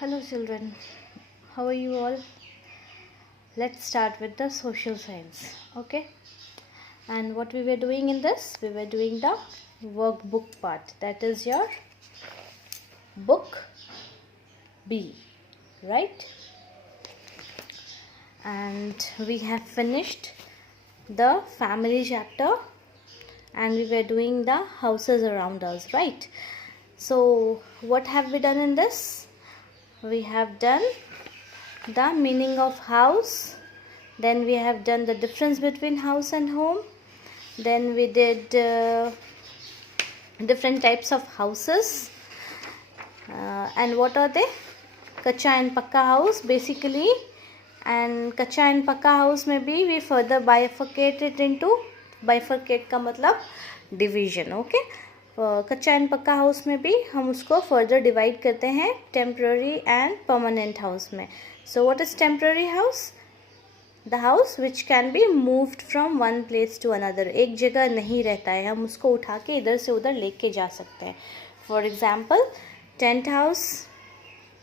Hello children, how are you all? Let's start with the social science, okay? And what we were doing in this, we were doing the workbook part, that is your book B, right? And we have finished the family chapter and we were doing the houses around us, right? So what have we done in this? We have done the meaning of house, then we have done the difference between house and home, then we did different types of houses, and what are they? Kacha and Pakka house basically, and Kacha and Pakka house में भी we further bifurcate it into, bifurcate का मतलब division, okay? कच्चा and पक्का house में भी हम उसको फर्दर डिवाइड करते हैं टेम्पररी एंड परमानेंट हाउस में. So what is temporary house? The house which can be moved from one place to another. एक जगह नहीं रहता है, हम उसको उठा के इधर से उधर लेके जा सकते हैं. For example tent house,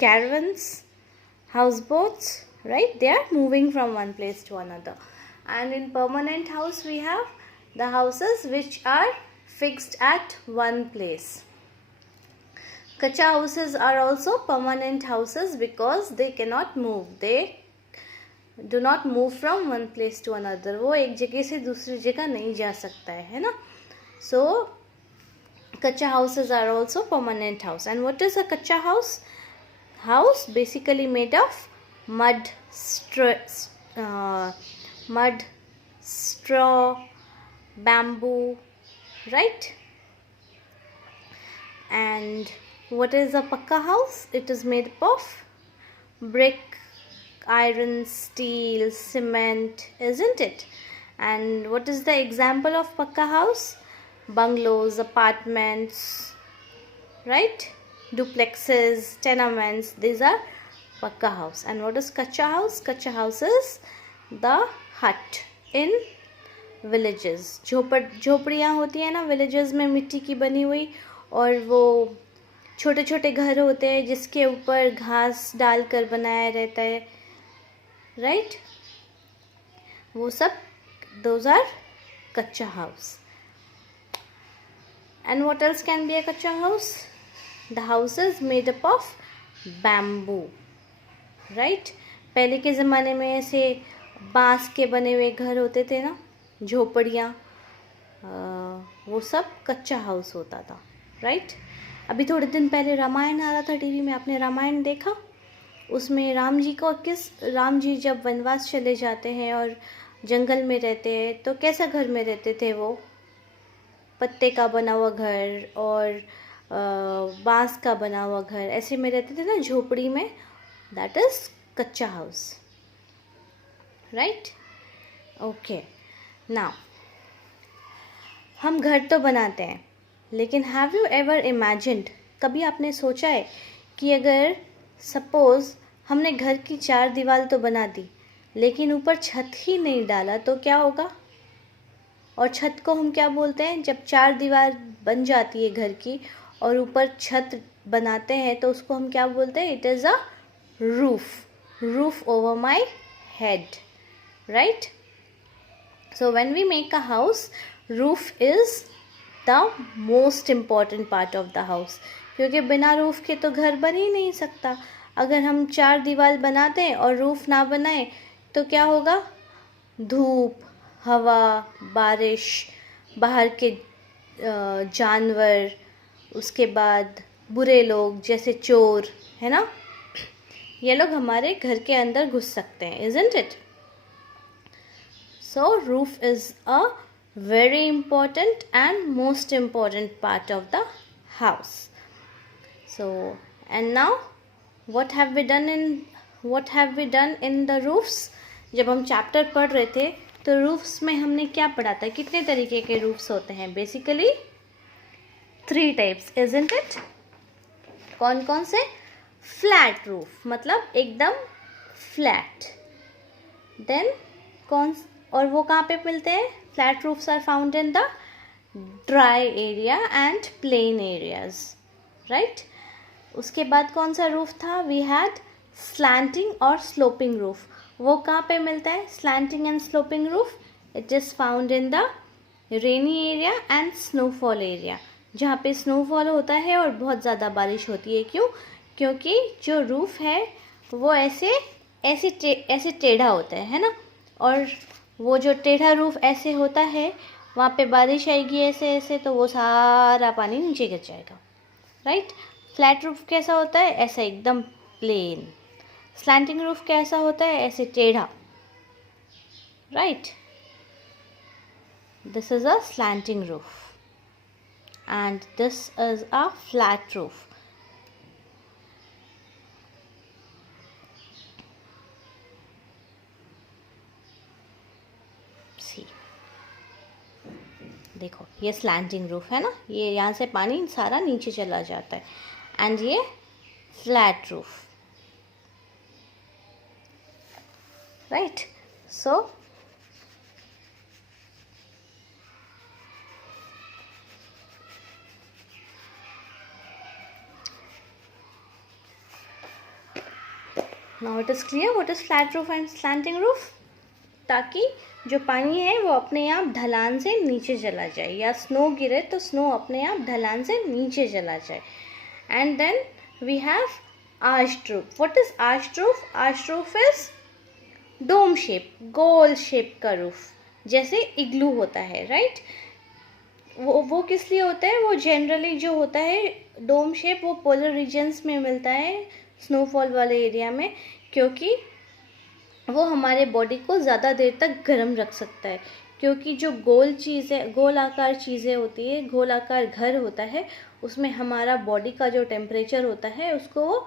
caravans, house boats, right? They are moving from one place to another. And in permanent house we have the houses which are fixed at one place. Kacha houses are also permanent houses because they cannot move. They do not move from one place to another. वो एक जगह से दूसरी जगह नहीं जा सकता है ना? So kacha houses are also permanent house. And what is a kacha house? House basically made of mud, straw, bamboo, right? And what is a pakka house? It is made up of brick, iron, steel, cement, isn't it? And what is the example of pakka house? Bungalows, apartments, right? Duplexes, tenements, these are pakka house. And what is kacha house? Kacha house is the hut in villages. झोपड़ियाँ होती हैं ना villages में, मिट्टी की बनी हुई, और वो छोटे छोटे घर होते हैं जिसके ऊपर घास डालकर बनाया रहता है, राइट? वो सब those are kachcha house. And what else can be a kachcha house? The house is made up of bamboo, right? पहले के ज़माने में ऐसे बांस के बने हुए घर होते थे ना, झोपड़ियाँ, वो सब कच्चा हाउस होता था, राइट? अभी थोड़े दिन पहले रामायण आ रहा था टीवी में, आपने रामायण देखा? उसमें राम जी जब वनवास चले जाते हैं और जंगल में रहते हैं तो कैसा घर में रहते थे वो? पत्ते का बना हुआ घर और बांस का बना हुआ घर, ऐसे में रहते थे ना, झोपड़ी में. दैट इज कच्चा हाउस, राइट? ओके. नाउ हम घर तो बनाते हैं, लेकिन हैव यू एवर इमेजिन्ड, कभी आपने सोचा है कि अगर सपोज हमने घर की 4 दीवार तो बना दी लेकिन ऊपर छत ही नहीं डाला तो क्या होगा? और छत को हम क्या बोलते हैं? जब 4 दीवार बन जाती है घर की और ऊपर छत बनाते हैं तो उसको हम क्या बोलते हैं? It is a roof over my head, right? So when we make a house, roof is the most important part of the house. क्योंकि बिना रूफ के तो घर बन ही नहीं सकता. अगर हम 4 दीवार बनाते हैं और रूफ ना बनाए तो क्या होगा? धूप, हवा, बारिश, बाहर के जानवर, उसके बाद बुरे लोग जैसे चोर, है ना, ये लोग हमारे घर के अंदर घुस सकते हैं, isn't it? So roof is a very important and most important part of the house. So and now what have we done in the roofs? जब हम चैप्टर पढ़ रहे थे तो roofs में हमने क्या पढ़ा था? कितने तरीके के roofs होते हैं? Basically 3 types, isn't it? कौन कौन से? Flat roof, मतलब एकदम flat. Then और वो कहाँ पे मिलते हैं? Flat roofs are found in the dry area and plain areas, right? उसके बाद कौन सा रूफ था? वी हैड स्लैंटिंग और स्लोपिंग रूफ. वो कहाँ पे मिलता है slanting and sloping roof? It is found in the rainy area and snowfall area, जहाँ पे स्नोफॉल होता है और बहुत ज़्यादा बारिश होती है. क्यों? क्योंकि जो रूफ है वो ऐसे टेढ़ा होता है ना, और वो जो टेढ़ा रूफ ऐसे होता है वहाँ पे बारिश आएगी ऐसे तो वो सारा पानी नीचे गिर जाएगा. राइट. फ्लैट रूफ कैसा होता है? ऐसा एकदम प्लेन. स्लैंटिंग रूफ कैसा होता है? ऐसे टेढ़ा. Right. This is a slanting roof and this is a flat roof. See, देखो ये slanting roof है ना, ये यहाँ से पानी सारा नीचे चला जाता है. एंड ये flat roof. Right. So now it is clear what is flat roof and slanting roof. ताकि जो पानी है वो अपने आप ढलान से नीचे चला जाए, या स्नो गिरे तो स्नो अपने आप ढलान से नीचे चला जाए. And then we have arched roof. What is arched roof? Arched roof is dome shape, गोल शेप का रूफ, जैसे इग्लू होता है. राइट. वो किस लिए होता है? वो जनरली जो होता है डोम शेप वो पोलर रीजन्स में मिलता है, स्नोफॉल वाले एरिया में, क्योंकि वो हमारे बॉडी को ज़्यादा देर तक गर्म रख सकता है. क्योंकि जो गोल आकार चीज़ें होती है, गोल आकार घर होता है, उसमें हमारा बॉडी का जो टेम्परेचर होता है उसको वो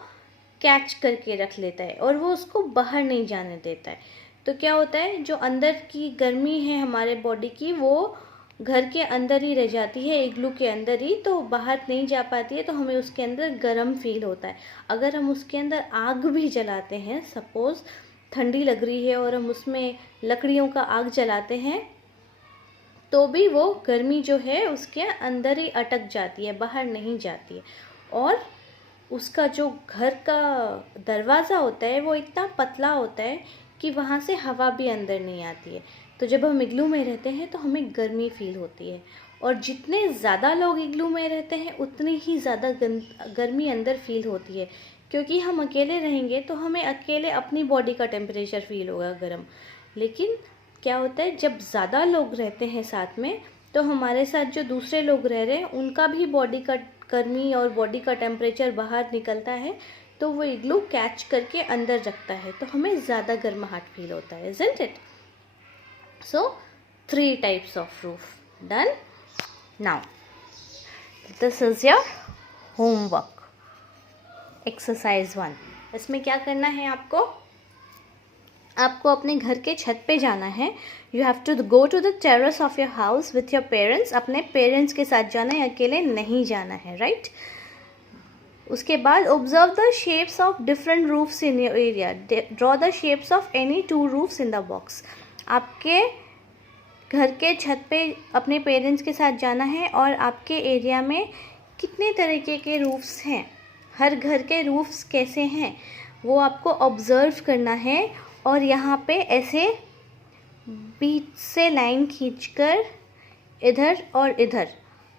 कैच करके रख लेता है और वो उसको बाहर नहीं जाने देता है. तो क्या होता है, जो अंदर की गर्मी है हमारे बॉडी की वो घर के अंदर ही रह जाती है, इग्लू के अंदर ही, तो बाहर नहीं जा पाती है. तो हमें उसके अंदर गर्म फील होता है. अगर हम उसके अंदर आग भी जलाते हैं, सपोज़ ठंडी लग रही है और हम उसमें लकड़ियों का आग जलाते हैं, तो भी वो गर्मी जो है उसके अंदर ही अटक जाती है, बाहर नहीं जाती है. और उसका जो घर का दरवाज़ा होता है वो इतना पतला होता है कि वहाँ से हवा भी अंदर नहीं आती है. तो जब हम इग्लू में रहते हैं तो हमें गर्मी फील होती है, और जितने ज़्यादा लोग इग्लू में रहते हैं उतनी ही ज़्यादा गर्मी अंदर फील होती है. क्योंकि हम अकेले रहेंगे तो हमें अकेले अपनी बॉडी का टेम्परेचर फील होगा गर्म. लेकिन क्या होता है, जब ज़्यादा लोग रहते हैं साथ में, तो हमारे साथ जो दूसरे लोग रह रहे हैं उनका भी बॉडी का गर्मी और बॉडी का टेम्परेचर बाहर निकलता है, तो वो इग्लू कैच करके अंदर रखता है, तो हमें ज़्यादा गर्माहट फील होता है. isn't it? So 3 types of roof done. Now this is your homework. Exercise 1. इसमें क्या करना है आपको अपने घर के छत पे जाना है. You have to go to the terrace of your house with your parents. अपने पेरेंट्स के साथ जाना है, अकेले नहीं जाना है. राइट. उसके बाद observe the shapes of different roofs in your area. Draw the shapes of any 2 roofs in the box. आपके घर के छत पे अपने पेरेंट्स के साथ जाना है और आपके एरिया में कितने तरीके के रूफ्स हैं, हर घर के रूफ्स कैसे हैं, वो आपको ऑब्ज़र्व करना है. और यहाँ पे ऐसे बीच से लाइन खींचकर इधर और इधर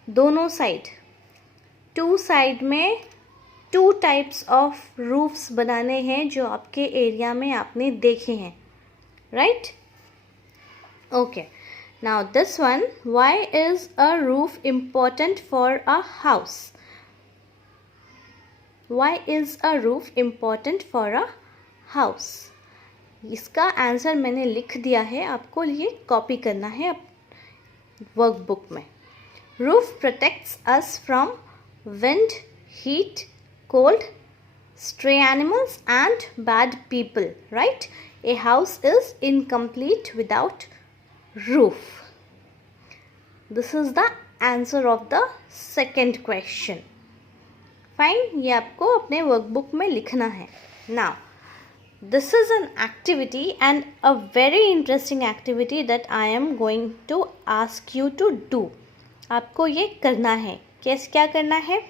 दोनों साइड 2 साइड में 2 टाइप्स ऑफ रूफ्स बनाने हैं जो आपके एरिया में आपने देखे हैं. Right. Okay, now this one, why is a roof important for a house? Why is a roof important for a house? इसका आंसर मैंने लिख दिया है, आपको ये कॉपी करना है वर्कबुक में. Roof protects us from wind, heat, cold, stray animals and bad people, right? A house is incomplete without roof. This is the answer of the second question. Fine. ये आपको अपने वर्कबुक में लिखना है. Now, this is an activity and a very interesting activity that I am going to ask you to do. आपको ये करना है. क्या करना है?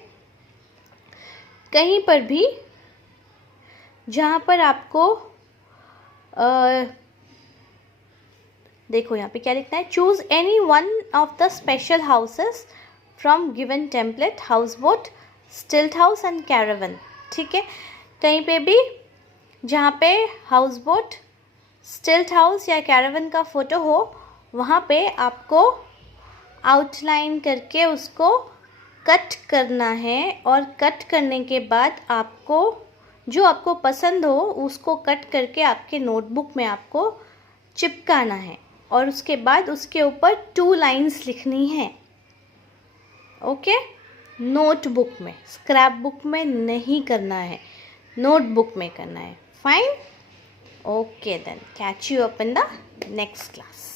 कहीं पर भी जहाँ पर आपको देखो यहाँ पे क्या लिखना है, choose any one of the special houses from given template, house boat, स्टिल्ट हाउस एंड कैरावन। ठीक है, कहीं पे भी जहाँ पे हाउस बोट, स्टिल्ट हाउस या कैरावन का फ़ोटो हो, वहाँ पे आपको आउटलाइन करके उसको कट करना है, और कट करने के बाद आपको जो आपको पसंद हो उसको कट करके आपके नोटबुक में आपको चिपकाना है, और उसके बाद उसके ऊपर 2 लाइन्स लिखनी है। ओके, नोटबुक में, स्क्रैप बुक में नहीं करना है, नोटबुक में करना है। Fine, okay then, catch you up in the next class.